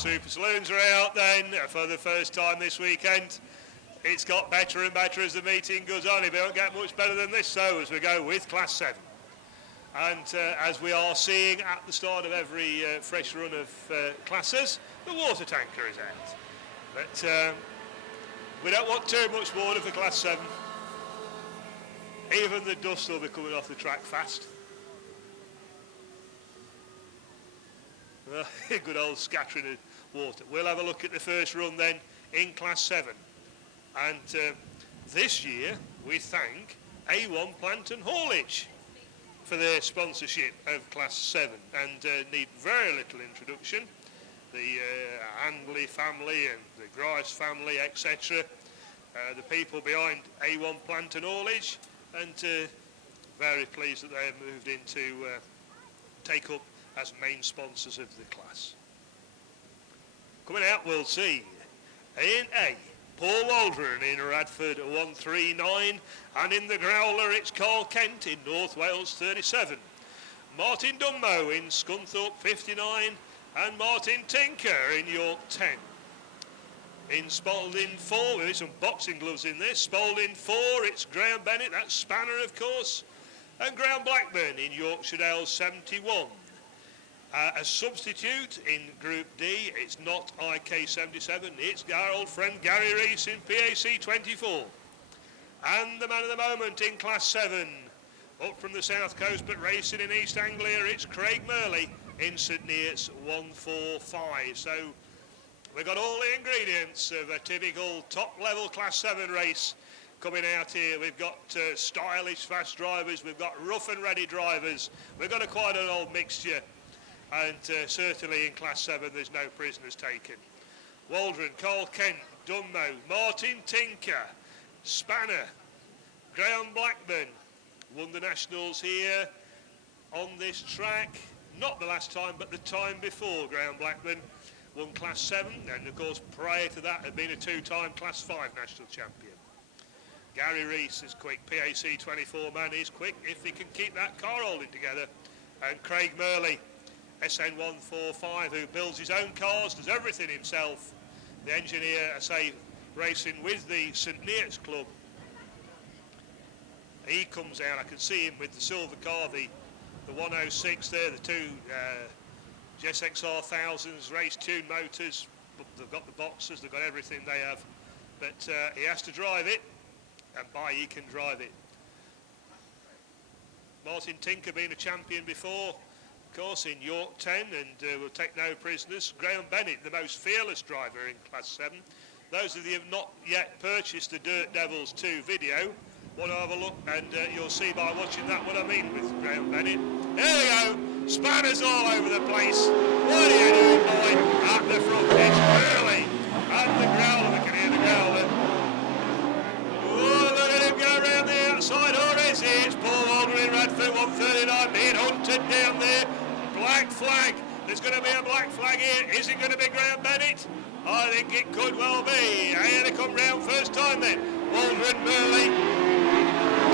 Super Saloons are out then for the first time this weekend. It's got better and better as the meeting goes on. It won't get much better than this, so as we go with Class 7. And as we are seeing at the start of every fresh run of classes, the water tanker is out. But we don't want too much water for Class 7. Even the dust will be coming off the track fast. Good old scattering of water. We'll have a look at the first run then in Class 7. And this year we thank A1 Plant and Haulage for their sponsorship of Class 7 and need very little introduction. The Handley family and the Grice family, etc. The people behind A1 Plant and Haulage, and very pleased that they have moved in to take up as main sponsors of the class. Coming out, we'll see in A, Paul Waldron in Radford 139, and in the Growler it's Carl Kent in North Wales 37. Martin Dunmo in Scunthorpe 59, and Martin Tinker in York 10. In Spalding 4, with some boxing gloves in this, Spalding 4, it's Graham Bennett, that's Spanner of course, and Graham Blackburn in Yorkshire Dales 71. A substitute in Group D, it's not IK77, it's our old friend Gary Rees in PAC 24. And the man of the moment in Class 7, up from the south coast but racing in East Anglia, it's Craig Murley in St Neots 145. So we've got all the ingredients of a typical top level Class 7 race coming out here. We've got stylish fast drivers, we've got rough and ready drivers, we've got quite an old mixture. And certainly in Class 7 there's no prisoners taken. Waldron, Carl Kent, Dunmo, Martin Tinker, Spanner, Graham Blackburn won the Nationals here on this track. Not the last time, but the time before. Graham Blackburn won Class 7, and of course prior to that had been a two-time Class 5 national champion. Gary Reese is quick. PAC 24 man is quick if he can keep that car holding together. And Craig Murley, SN 145, who builds his own cars, does everything himself. The engineer, I say, racing with the St Neots Club. He comes out, I can see him with the silver car, the 106 there, the two GSXR 1000s, race tuned motors. They've got the boxes, they've got everything they have. But he has to drive it, and he can drive it. Martin Tinker being a champion before, of course, in York 10, and will take no prisoners. Graham Bennett, the most fearless driver in Class 7. Those of you who have not yet purchased the Dirt Devils 2 video, want to have a look, and you'll see by watching that what I mean with Graham Bennett. Here we go, spanners all over the place. What are you doing, boy? At the front, it's early. And the growler, we can hear the growler. Oh, look at him go around the outside, or is he? It's Paul Waldron in Radford, 139, being hunted down there. Black flag, there's going to be a black flag here. Is it going to be Graham Bennett? I think it could well be. Here they come round first time then. Waldron, Murley,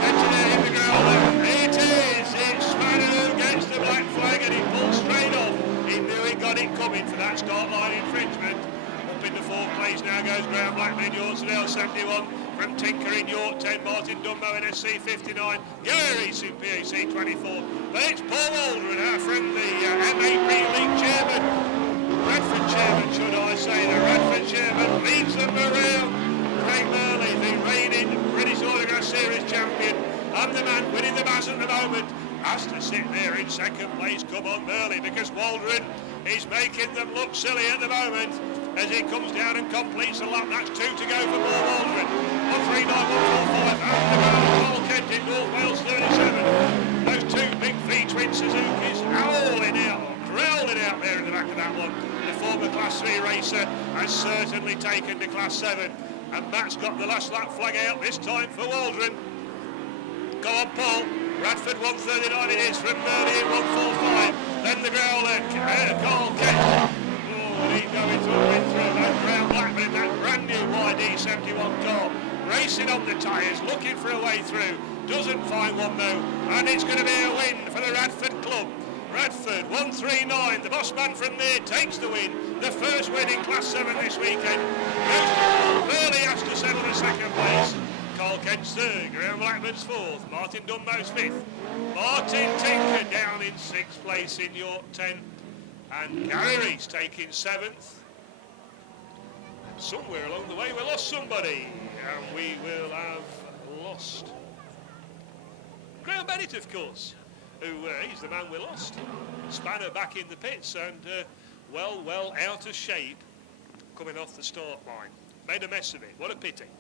catching in the growler. It is, it's Spanner who gets the black flag, and he pulls straight off. He knew he got it coming for that start line infringement. Up in the fourth place now goes Graham Blackman, Yorksdale 71. From Tinker in York 10, Martin Dunmo in SC 59, Gary Reese in PAC 24. But it's Paul Waldron, our friend, the MAP League chairman, Radford chairman, should I say, the Radford chairman leads them around. Craig Murley, the reigning British Autograss Series champion, and the man winning the mass at the moment, has to sit there in second place. Come on, Murley, because Waldron is making them look silly at the moment as he comes down and completes a lap. That's 2 to go for Paul Waldron. 139, 145, and the man of Paul Kent in North Wales 37. Those two big V-twin Suzukis howling out, growling out there in the back of that one. The former Class 3 racer has certainly taken to Class 7. And Matt's got the last lap flag out, this time for Waldron. Go on, Paul. Radford 139 it is from Murley in 145. Then the growler, Carl Kent. Oh, he's going through that Graham Blackman in that brand new YD 71 car. Racing on the tyres, looking for a way through. Doesn't find one though. And it's going to be a win for the Radford club. Radford 139, the boss man from there takes the win. The first win in Class 7 this weekend. Murley has to settle the second place. Carl Kent's third, Graham Blackman's fourth, Martin Dunmo's fifth. Martin Tinker down in sixth place in York 10. And Gary Reese taking seventh. Somewhere along the way we lost somebody. And we will have lost Graham Bennett, of course. He's the man we lost. Spanner back in the pits and well out of shape coming off the start line. Made a mess of it. What a pity.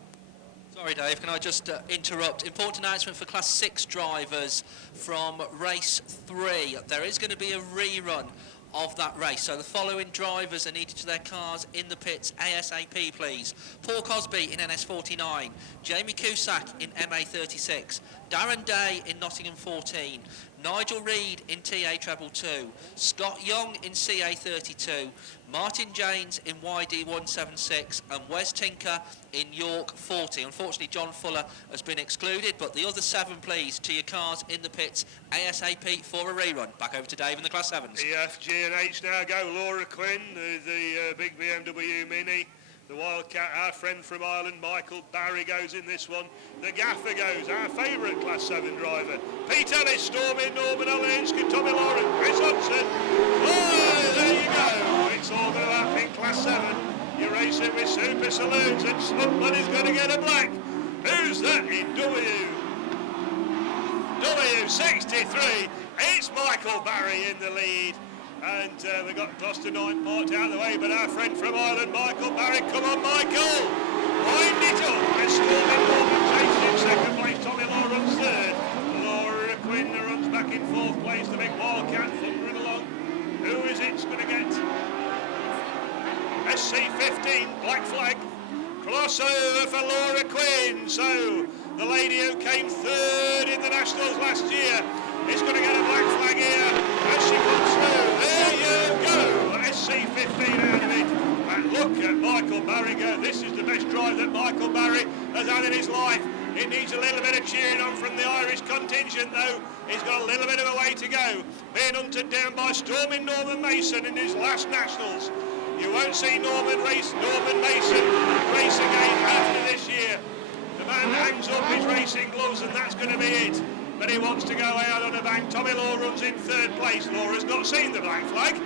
Sorry, Dave, can I just interrupt? Important announcement for Class 6 drivers from race 3. There is going to be a rerun of that race, so the following drivers are needed to their cars in the pits ASAP, please. Paul Cosby in NS49, Jamie Cusack in MA36, Darren Day in Nottingham 14, Nigel Reed in TA Treble 2, Scott Young in CA 32, Martin Janes in YD 176, and Wes Tinker in York 40. Unfortunately, John Fuller has been excluded, but the other 7, please, to your cars in the pits ASAP for a rerun. Back over to Dave in the Class 7s. EF, G and H now go. Laura Quinn, the big BMW Mini. The Wildcat, our friend from Ireland, Michael Barry, goes in this one. The Gaffer goes, our favourite Class 7 driver. Pete Ellis, Stormy, Norman Olenski, Tommy Lauren, Chris Hudson. Oh, there you go. It's all going to happen in Class 7. You're racing with Super Saloons and somebody's going to get a black. Who's that in W63? It's Michael Barry in the lead. And we got Gloucester 9 parked out of the way, but our friend from Ireland, Michael Barry, come on Michael! Wind it up! And Stormy Norman chasing in second place, Tommy Law runs third. Laura Quinn runs back in fourth place, the big Wildcat thundering along. Who is it's going to get? SC15, black flag. Crossover for Laura Quinn. So the lady who came third in the Nationals last year is going to get a black flag here as she comes through. There you go, SC15 out of it. And look at Michael Barry go. This is the best drive that Michael Barry has had in his life. It needs a little bit of cheering on from the Irish contingent, though. He's got a little bit of a way to go. Being hunted down by storming Norman Mason in his last Nationals. You won't see Norman Mason race again after this year. The man hangs up his racing gloves and that's going to be it. But he wants to go out on a bang. Tommy Law runs in third place. Laura's not seen the black flag.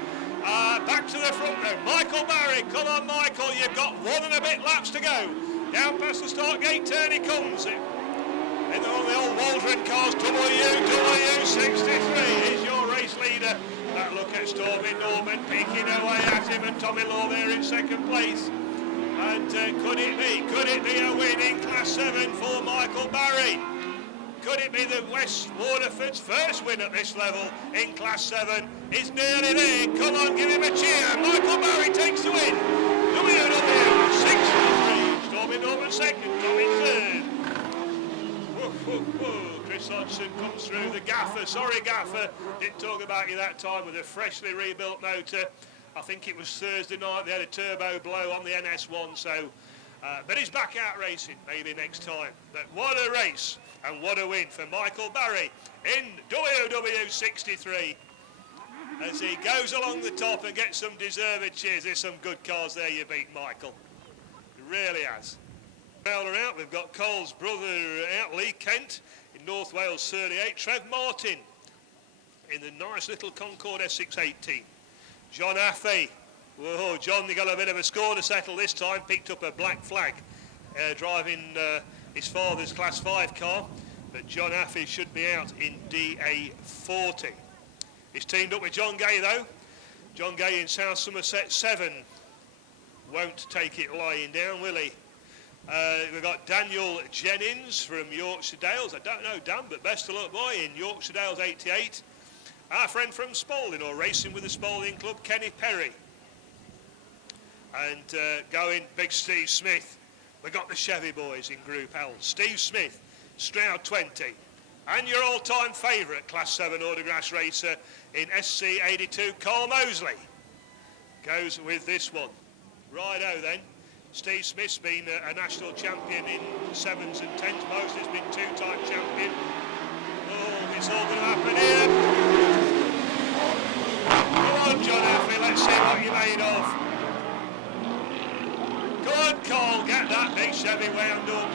Back to the front though. Michael Barry, come on Michael, you've got 1 and a bit laps to go. Down past the start gate turn he comes. In the old Waldron cars, W63 is your race leader. That look at Stormy Norman peeking away at him and Tommy Law there in second place. And could it be a win in Class 7 for Michael Barry? Could it be the West Waterford's first win at this level in Class 7? It's nearly there. Come on, give him a cheer. Michael Barry takes the win. W63. Stormy Norman second, Tommy third. Whoa, whoa, whoa. Chris Hodgson comes through. The gaffer, sorry gaffer, didn't talk about you that time with a freshly rebuilt motor. I think it was Thursday night. They had a turbo blow on the NS1, so... but he's back out racing, maybe next time. But what a race and what a win for Michael Barry in WW63 as he goes along the top and gets some deserved cheers. There's some good cars there you beat, Michael. It really has. Fowler out, we've got Cole's brother out, Lee Kent in North Wales 38, Trev Martin in the nice little Concorde S618. John Affey. Whoa, John, he got a bit of a score to settle this time, picked up a black flag, driving his father's Class 5 car, but John Affey should be out in DA40. He's teamed up with John Gay though. John Gay in South Somerset 7 won't take it lying down, will he? We've got Daniel Jennings from Yorkshire Dales. I don't know Dan, but best of luck boy in Yorkshire Dales 88. Our friend from Spalding, or racing with the Spalding Club, Kenny Perry. And going big Steve Smith. We've got the Chevy boys in Group L. Steve Smith, Stroud 20. And your all-time favourite Class 7 Autograss racer in SC82, Carl Mosley, goes with this one. Righto then. Steve Smith's been a national champion in 7s and 10s. Mosley's been 2-time champion. Oh, it's all going to happen here. Come on, John Affey, let's see what you're made of. Go on, Carl, get that big Chevy wound up.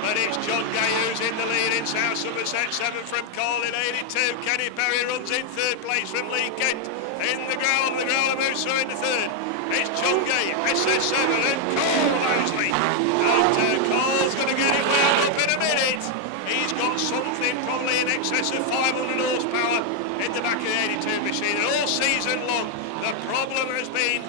But it's John Gay who's in the lead in South Somerset 7 from Carl in 82. Kenny Perry runs in third place from Lee Kent. In the growler moves through in the third. It's John Gay, SS7 and Carl Mosley. And Carl's going to get it wound up in a minute. He's got something probably in excess of 500 horsepower in the back of the 82 machine. And all season long, the problem has been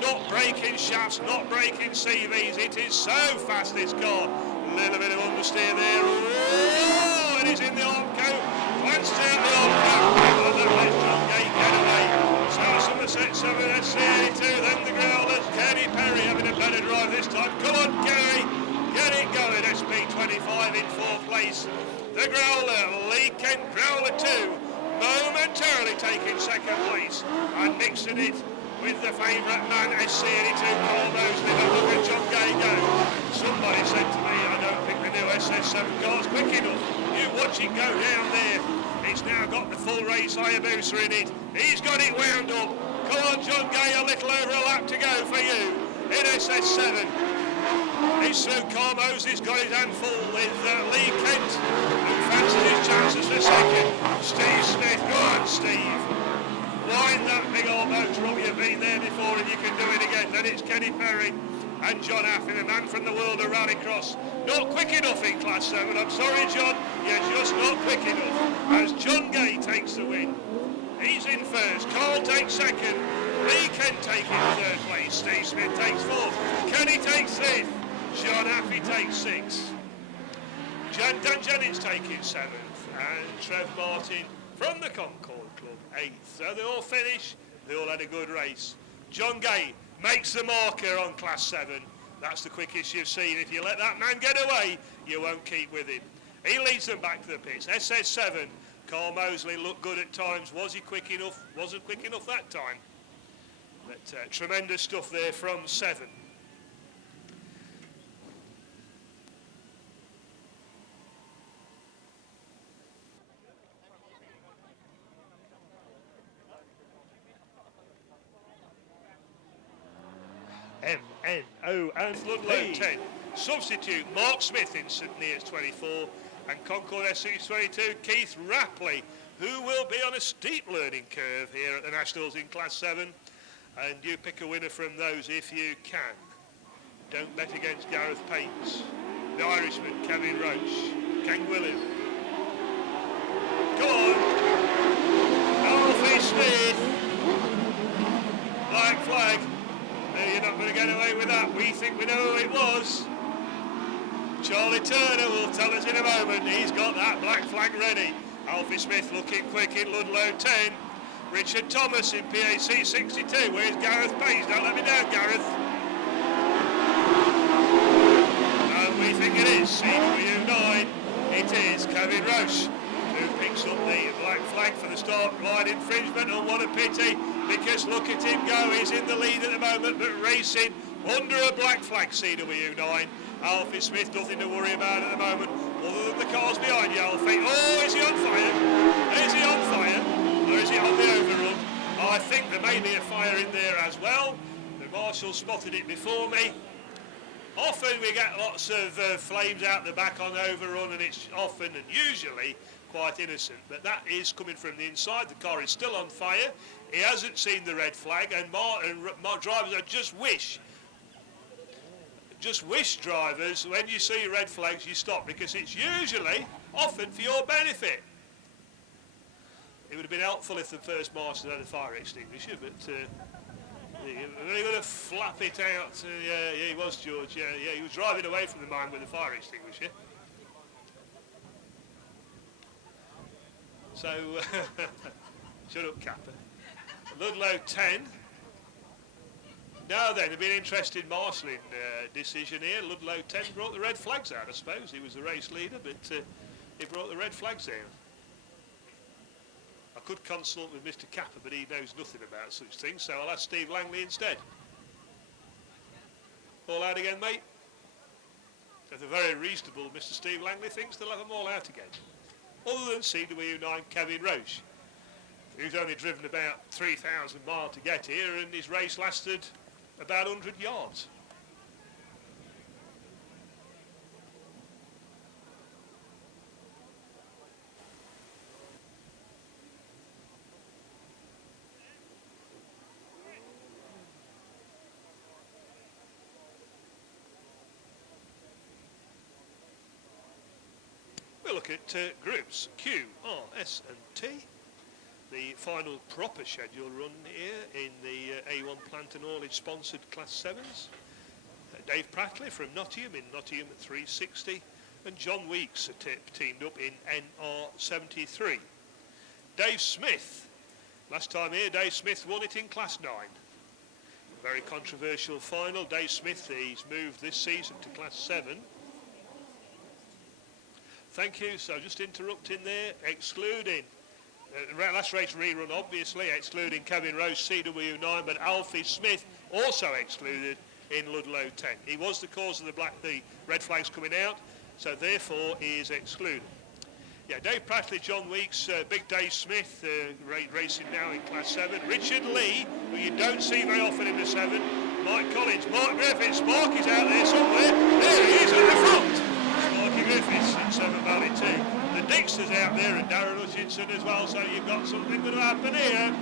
not breaking shafts, not breaking CVs. It is so fast, this car. A little bit of understeer there. Oh, it is in the Armco. Glanced out the Armco. And that lets John Gay get away. South Somerset 7 SC82. Then the growlers. Kenny Perry having a better drive this time. Come on, Kerry. Get it going. SP25 in fourth place. The growler, Lee Kent, growler 2. Momentarily taking second place. And mixing it with the favourite man, SC82, Carl Mosley. But look at John Gay go. Somebody said to me, I don't think the new SS7 car's quick enough. You watch it go down there. It's now got the full race Hayabusa in it. He's got it wound up. Come on, John Gay, a little over a lap to go for you in SS7. He's through. Carl Mosley's got his hand full with Lee Kent, who fancies his chances for second. Steve Smith, go on, Steve. Wind that big old motor up, you've been there before and you can do it again. Then it's Kenny Perry and John Affey, the man from the world of rallycross. Not quick enough in Class 7, I'm sorry John, you're just not quick enough. As John Gay takes the win. He's in first, Carl takes second, Lee Kent taking third place, Steve Smith takes fourth, Kenny takes fifth, John Affey takes sixth. Dan Jennings taking seventh, and Trev Martin from the Concorde Club 8th. So they all finish, they all had a good race. John Gay makes the marker on Class 7. That's the quickest you've seen. If you let that man get away, you won't keep with him. He leads them back to the pits. SS7, Carl Mosley looked good at times. Was he quick enough? Wasn't quick enough that time. But tremendous stuff there from 7. So, and Ludlow 10. Substitute Mark Smith in St Neots 24, and Concord Essex 22, Keith Rapley, who will be on a steep learning curve here at the Nationals in Class 7. And you pick a winner from those if you can. Don't bet against Gareth Paints. The Irishman, Kevin Roach, Ken William. Come on. Alfie Smith. Black flag. No, you're not going to get away with that. We think we know who it was. Charlie Turner will tell us in a moment. He's got that black flag ready. Alfie Smith looking quick in Ludlow 10. Richard Thomas in PAC 62. Where's Gareth Pace? Don't let me down, Gareth. And we think it is CW 9. It is Kevin Roche who picks up the black flag for the start line infringement. And what a pity, because look at him go. He's in the lead at the moment, but racing under a black flag, CW 9. Alfie Smith, nothing to worry about at the moment, other than the cars behind you, Alfie. Oh, is he on fire? Is he on fire? Or is he on the overrun? Oh, I think there may be a fire in there as well. The marshal spotted it before me. Often we get lots of flames out the back on overrun, and it's often and usually quite innocent, but that is coming from the inside. The car is still on fire. He hasn't seen the red flag, and drivers, I just wish drivers, when you see red flags, you stop, because it's usually often for your benefit. It would have been helpful if the first marshal had a fire extinguisher, but they're going to flap it out. Yeah, he was, George. Yeah, he was driving away from the mine with a fire extinguisher. So, shut up, Kappa. Ludlow 10. Now then, it'd be an interesting marshalling decision here. Ludlow 10 brought the red flags out, I suppose. He was the race leader, but he brought the red flags out. I could consult with Mr. Kappa, but he knows nothing about such things, so I'll ask Steve Langley instead. All out again, mate? If they're very reasonable, Mr. Steve Langley thinks they'll have them all out again. Other than CW9 Kevin Roche, who's only driven about 3,000 miles to get here, and his race lasted about 100 yards. We'll look at groups Q, R, S and T. The final proper schedule run here in the A1 Plant and Haulage sponsored Class 7s. Dave Prattley from Nottingham in Nottingham at 360, and John Weeks teamed up in NR73. Dave Smith, last time here Dave Smith won it in Class 9. A very controversial final. Dave Smith, he's moved this season to Class 7. Thank you, so just interrupting there, excluding last race rerun, obviously, excluding Kevin Rose, CW9, but Alfie Smith also excluded in Ludlow 10. He was the cause of the red flags coming out, so therefore he is excluded. Yeah, Dave Prattley, John Weeks, Big Dave Smith, racing now in Class 7. Richard Lee, who you don't see very often in the 7. Mike Collins, Mark Griffiths, Mark is out there somewhere. There he is at the front. Marky Griffiths in 7 Valley 2. The Dixter's out there and Darren Hutchinson as well, so you've got something going to happen here.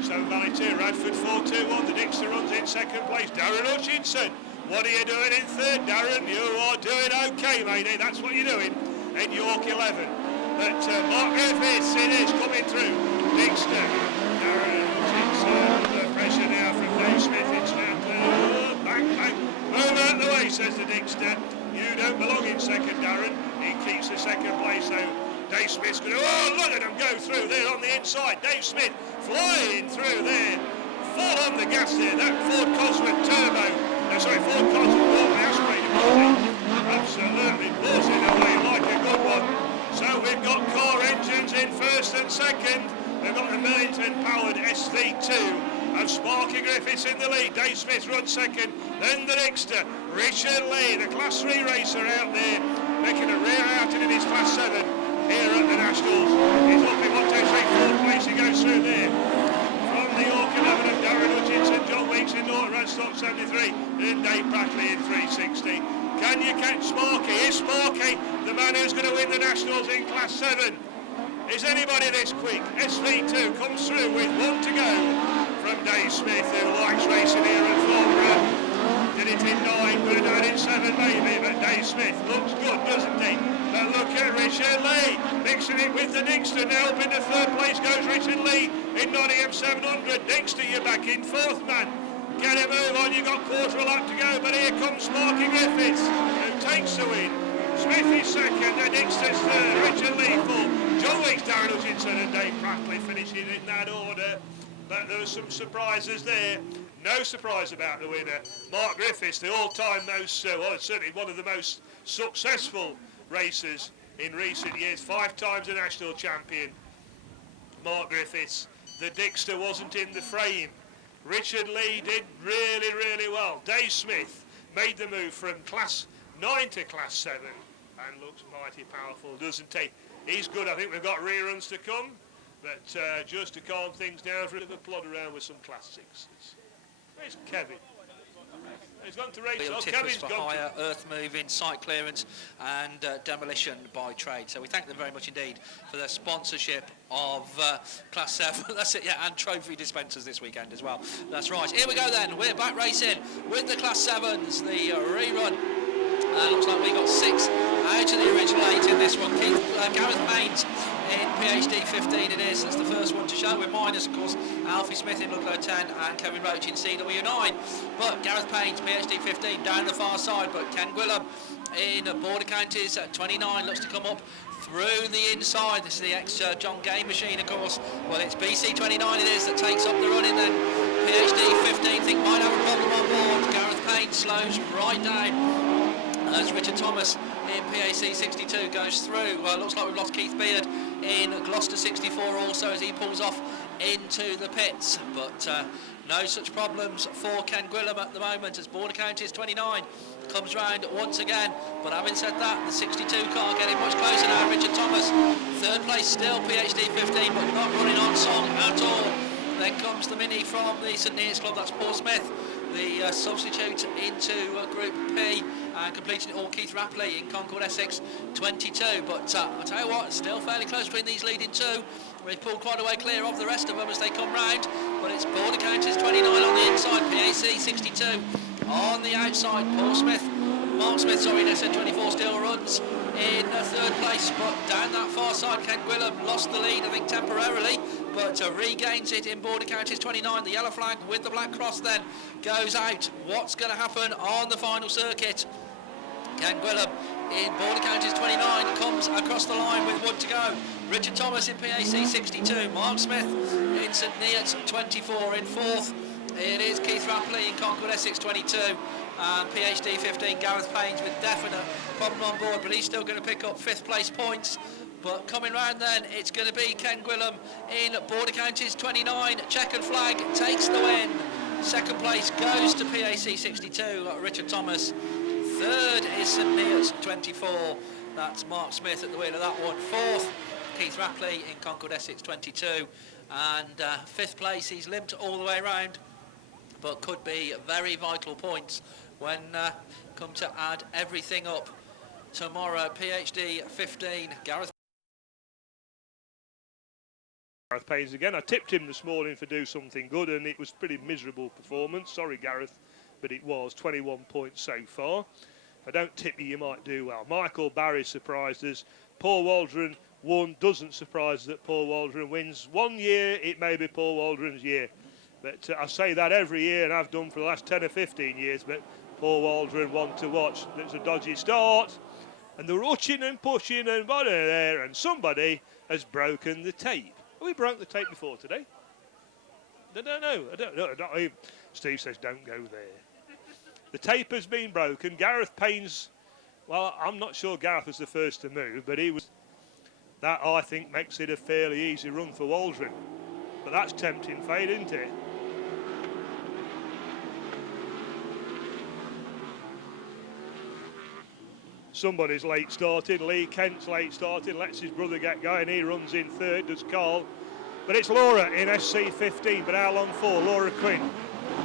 7 Valley 2, Radford 4-2-1, the Dixter runs in second place. Darren Hutchinson, what are you doing in third? Darren, you are doing okay, matey, that's what you're doing in York 11. But Mark Griffiths, it is coming through. Dixter, Darren Hutchinson, under pressure now from Dave Smith, it's now bang, bang. Move out the way, says the Dixter. You don't belong in second, Darren. He keeps the second place, so Dave Smith's going to, oh, look at him go through there on the inside. Dave Smith flying through there. Full on the gas there. That Ford Cosworth Turbo, Ford Cosworth Walkley aspirated body. Absolutely buzzing away like a good one. So we've got car engines in first and second. We've got the Millington-powered SV2. And Sparky Griffiths in the lead. Dave Smith runs second. Then the Dixter. Richard Lee, the Class 3 racer out there, making a rear outing in his Class 7 here at the Nationals. He's up in 1, 2, 3, 4th place. He goes through there. From the York 11 and Darren Hutchinson. Hutchinson, John Weeks in Autograss top 73, and Dave Brackley in 360. Can you catch Sparky? Is Sparky the man who's going to win the Nationals in Class 7? Is anybody this quick? SV2 comes through with 1 to go from Dave Smith, who likes racing here at Farnborough. Did it in 9, could have done it in 7 maybe, but Dave Smith looks good, doesn't he? But look at Richard Lee, mixing it with the Dixter. Now up into 3rd place goes Richard Lee in Nottingham 700. Dixter, you're back in 4th, man. Get it, move on, you've got quarter of a lap to go, but here comes Sparky Griffiths, who takes the win. Smith is 2nd, and Dixter's 3rd, Richard Lee 4th. John Weeks, Darren Hutchinson and Dave Brackley finishing in that order. But there were some surprises there. No surprise about the winner. Mark Griffiths, the all-time most, well, certainly one of the most successful racers in recent years. 5 times a national champion. Mark Griffiths. The Dixter wasn't in the frame. Richard Lee did really, really well. Dave Smith made the move from Class 9 to Class 7 and looks mighty powerful, doesn't he? He's good. I think we've got reruns to come, but just to calm things down for a bit of a plod around with some Class 6s. Where's Kevin? He's gone to race. Oh, Kevin's for gone hire, earth moving, site clearance and demolition by trade. So we thank them very much indeed for their sponsorship of Class 7. That's it, yeah, and trophy dispensers this weekend as well. That's right. Here we go then. We're back racing with the Class 7s, the rerun. Looks like we got 6 out of the original 8 in this one. Gareth Paynes in PhD 15 it is. That's the first one to show, with minus, of course, Alfie Smith in Looklow 10 and Kevin Roach in CW 9. But Gareth Paynes, PhD 15, down the far side, but Ken Gwillam in Border Counties at 29 looks to come up through the inside. This is the ex-John Gay machine, of course. Well, it's BC 29 it is that takes up the running then. PhD 15 think might have a problem on board. Gareth Paynes slows right down as Richard Thomas in PAC 62 goes through. Well, looks like we've lost Keith Beard in Gloucester 64 also as he pulls off into the pits. But no such problems for Ken Gwillam at the moment as Border Counties 29 comes round once again. But having said that, the 62 car getting much closer now. Richard Thomas, 3rd place still, PhD 15, but not running on song at all. Then comes the Mini from the St Neots Club, that's Paul Smith, the substitute into Group P, and completing it all Keith Rapley in Concord Essex 22. But I'll tell you what, it's still fairly close between these leading 2. We've pulled quite a way clear of the rest of them as they come round, but it's Border Counties 29 on the inside, PAC 62 on the outside. Paul Smith, Mark Smith, sorry, in SN24 still runs in 3rd place, but down that far side, Ken Gwillam lost the lead, I think temporarily, but regains it in Border Counties 29. The yellow flag with the black cross then goes out. What's going to happen on the final circuit? Ken Gwillam in Border Counties 29 comes across the line with 1 to go. Richard Thomas in PAC 62. Mark Smith in St Neots 24 in 4th. It is Keith Rapley in Concord Essex 22. And PhD 15 Gareth Paynes with definite problem on board, but he's still going to pick up 5th place points. But coming round then, it's going to be Ken Gwillam in Border Counties 29. Checkered flag takes the win. 2nd place goes to PAC 62, Richard Thomas. 3rd is St Neots 24. That's Mark Smith at the wheel of that one. 4th, Keith Rapley in Concord Essex 22. And 5th place, he's limped all the way round, but could be very vital points when come to add everything up tomorrow. PhD 15, Gareth Paynes again. I tipped him this morning for do something good, and it was pretty miserable performance. Sorry, Gareth, but it was 21 points so far. If I don't tip you, you might do well. Michael Barry surprised us. Paul Waldron won. Doesn't surprise us that Paul Waldron wins. 1 year, it may be Paul Waldron's year. But I say that every year, and I've done for the last 10 or 15 years, but Paul Waldron one to watch. There's a dodgy start, and they're rushing and pushing and there, and somebody has broken the tape. Have we broke the tape before today? I don't know. Steve says don't go there. The tape has been broken. Gareth Paynes, well, I'm not sure Gareth was the first to move, but he was. That, I think, makes it a fairly easy run for Waldron. But that's tempting fate, isn't it? Somebody's late started. Lee Kent's late started, lets his brother get going. He runs in 3rd, does Carl. But it's Laura in SC15. But how long for? Laura Quinn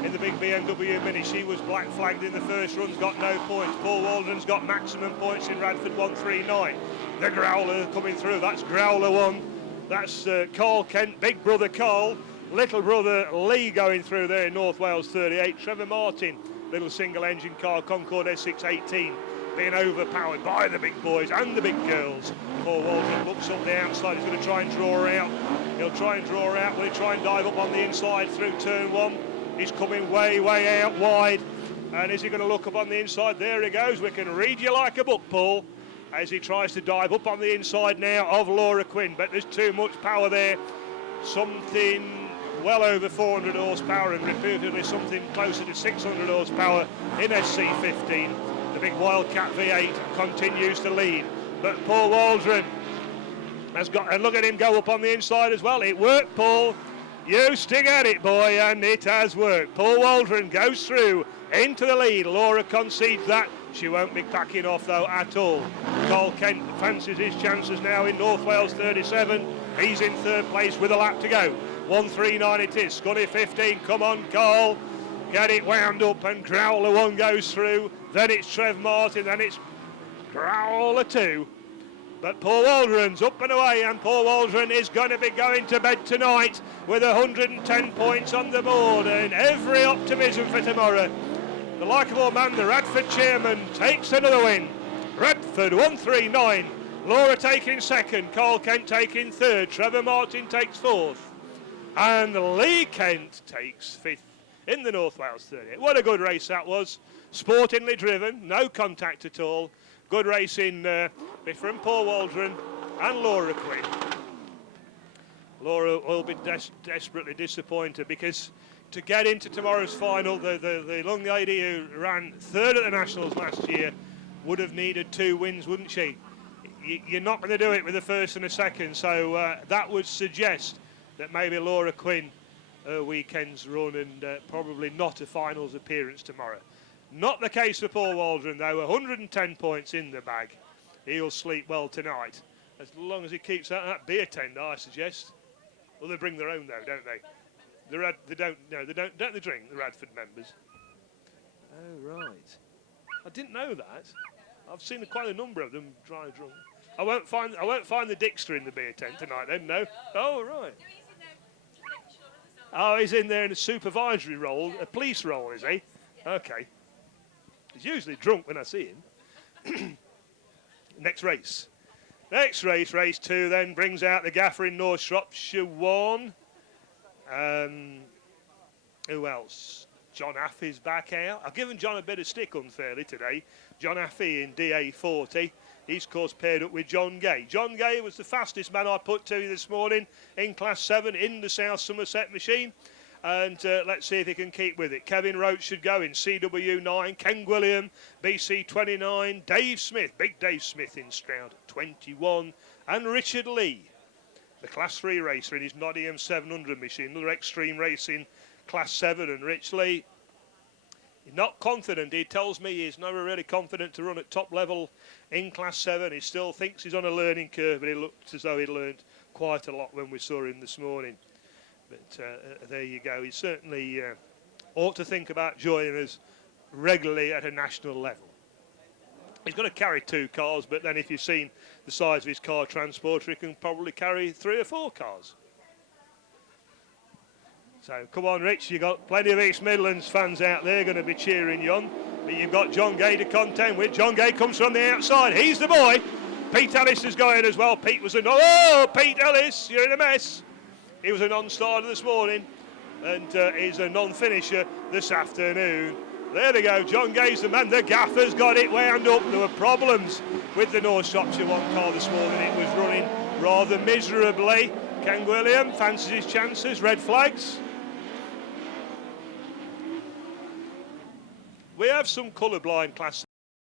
in the big BMW Mini. She was black flagged in the first runs, got no points. Paul Waldron's got maximum points in Radford 139. The Growler coming through, that's Growler 1. That's Carl Kent, big brother Carl, little brother Lee going through there in North Wales 38. Trevor Martin, little single engine car, Concorde S618, being overpowered by the big boys and the big girls. Paul Waldron looks up the outside, he's going to try and draw her out. He'll try and draw her out, will he try and dive up on the inside through turn 1? He's coming way, way out wide. And is he going to look up on the inside? There he goes, we can read you like a book, Paul, as he tries to dive up on the inside now of Laura Quinn, but there's too much power there. Something well over 400 horsepower and reputedly something closer to 600 horsepower in SC15. The big Wildcat V8 continues to lead, but Paul Waldron has got, and look at him go up on the inside as well. It worked, Paul. You stick at it, boy, and it has worked. Paul Waldron goes through into the lead. Laura concedes that. She won't be backing off, though, at all. Carl Kent fancies his chances now in North Wales 37. He's in third place with a lap to go. 1:39 it is. Scunny 15. Come on, Carl. Get it wound up, and Growler 1 goes through. Then it's Trev Martin, then it's Growler 2. But Paul Waldron's up and away, and Paul Waldron is going to be going to bed tonight with 110 points on the board, and every optimism for tomorrow. The likeable man, the Radford chairman, takes another win. Radford 139. Laura taking second, Carl Kent taking third, Trevor Martin takes fourth, and Lee Kent takes fifth in the North Wales 38. What a good race that was. Sportingly driven, no contact at all. Good racing from Paul Waldron and Laura Quinn. Laura will be desperately disappointed because to get into tomorrow's final, the young lady who ran third at the Nationals last year would have needed 2 wins, wouldn't she? You're not going to do it with a first and a second, so that would suggest that maybe Laura Quinn, her weekend's run, and probably not a finals appearance tomorrow. Not the case for Paul Waldron, though. 110 points in the bag. He'll sleep well tonight, as long as he keeps that beer tender, I suggest. Well, they bring their own, though, don't they? They don't they drink, the Radford members? Oh, right. I didn't know that. I've seen quite a number of them dry drunk. I won't find the Dickster in the beer tent tonight, then. No. Oh, right. Oh, he's in there in a supervisory role, a police role, is he? Okay. He's usually drunk when I see him. Next race. Race 2, then brings out the gaffer in North Shropshire 1. Who else? John Affey's back out. I've given John a bit of stick unfairly today. John Affey in DA40. He's, of course, paired up with John Gay. John Gay was the fastest man I put to you this morning in Class 7 in the South Somerset machine. And let's see if he can keep with it. Kevin Roach should go in CW9. Ken Gwilliam, BC29. Dave Smith, big Dave Smith in Stroud, 21. And Richard Lee, the Class 3 racer in his Nottingham 700 machine. Another extreme racing Class 7. And Rich Lee, he's not confident. He tells me he's never really confident to run at top level in Class 7. He still thinks he's on a learning curve, but he looked as though he'd learned quite a lot when we saw him this morning. But there you go. He certainly ought to think about joining us regularly at a national level. He's going to carry 2 cars, but then if you've seen the size of his car transporter, he can probably carry 3 or 4 cars. So come on, Rich, you've got plenty of East Midlands fans out there going to be cheering you on. But you've got John Gay to contend with. John Gay comes from the outside. He's the boy. Pete Ellis is going as well. Pete was Pete Ellis, you're in a mess. He was a non-starter this morning and is a non-finisher this afternoon. There they go, John Gay's the man. The gaffer's got it wound up. There were problems with the North Shropshire 1 car this morning. It was running rather miserably. Ken William fancies his chances. Red flags. We have some colourblind Class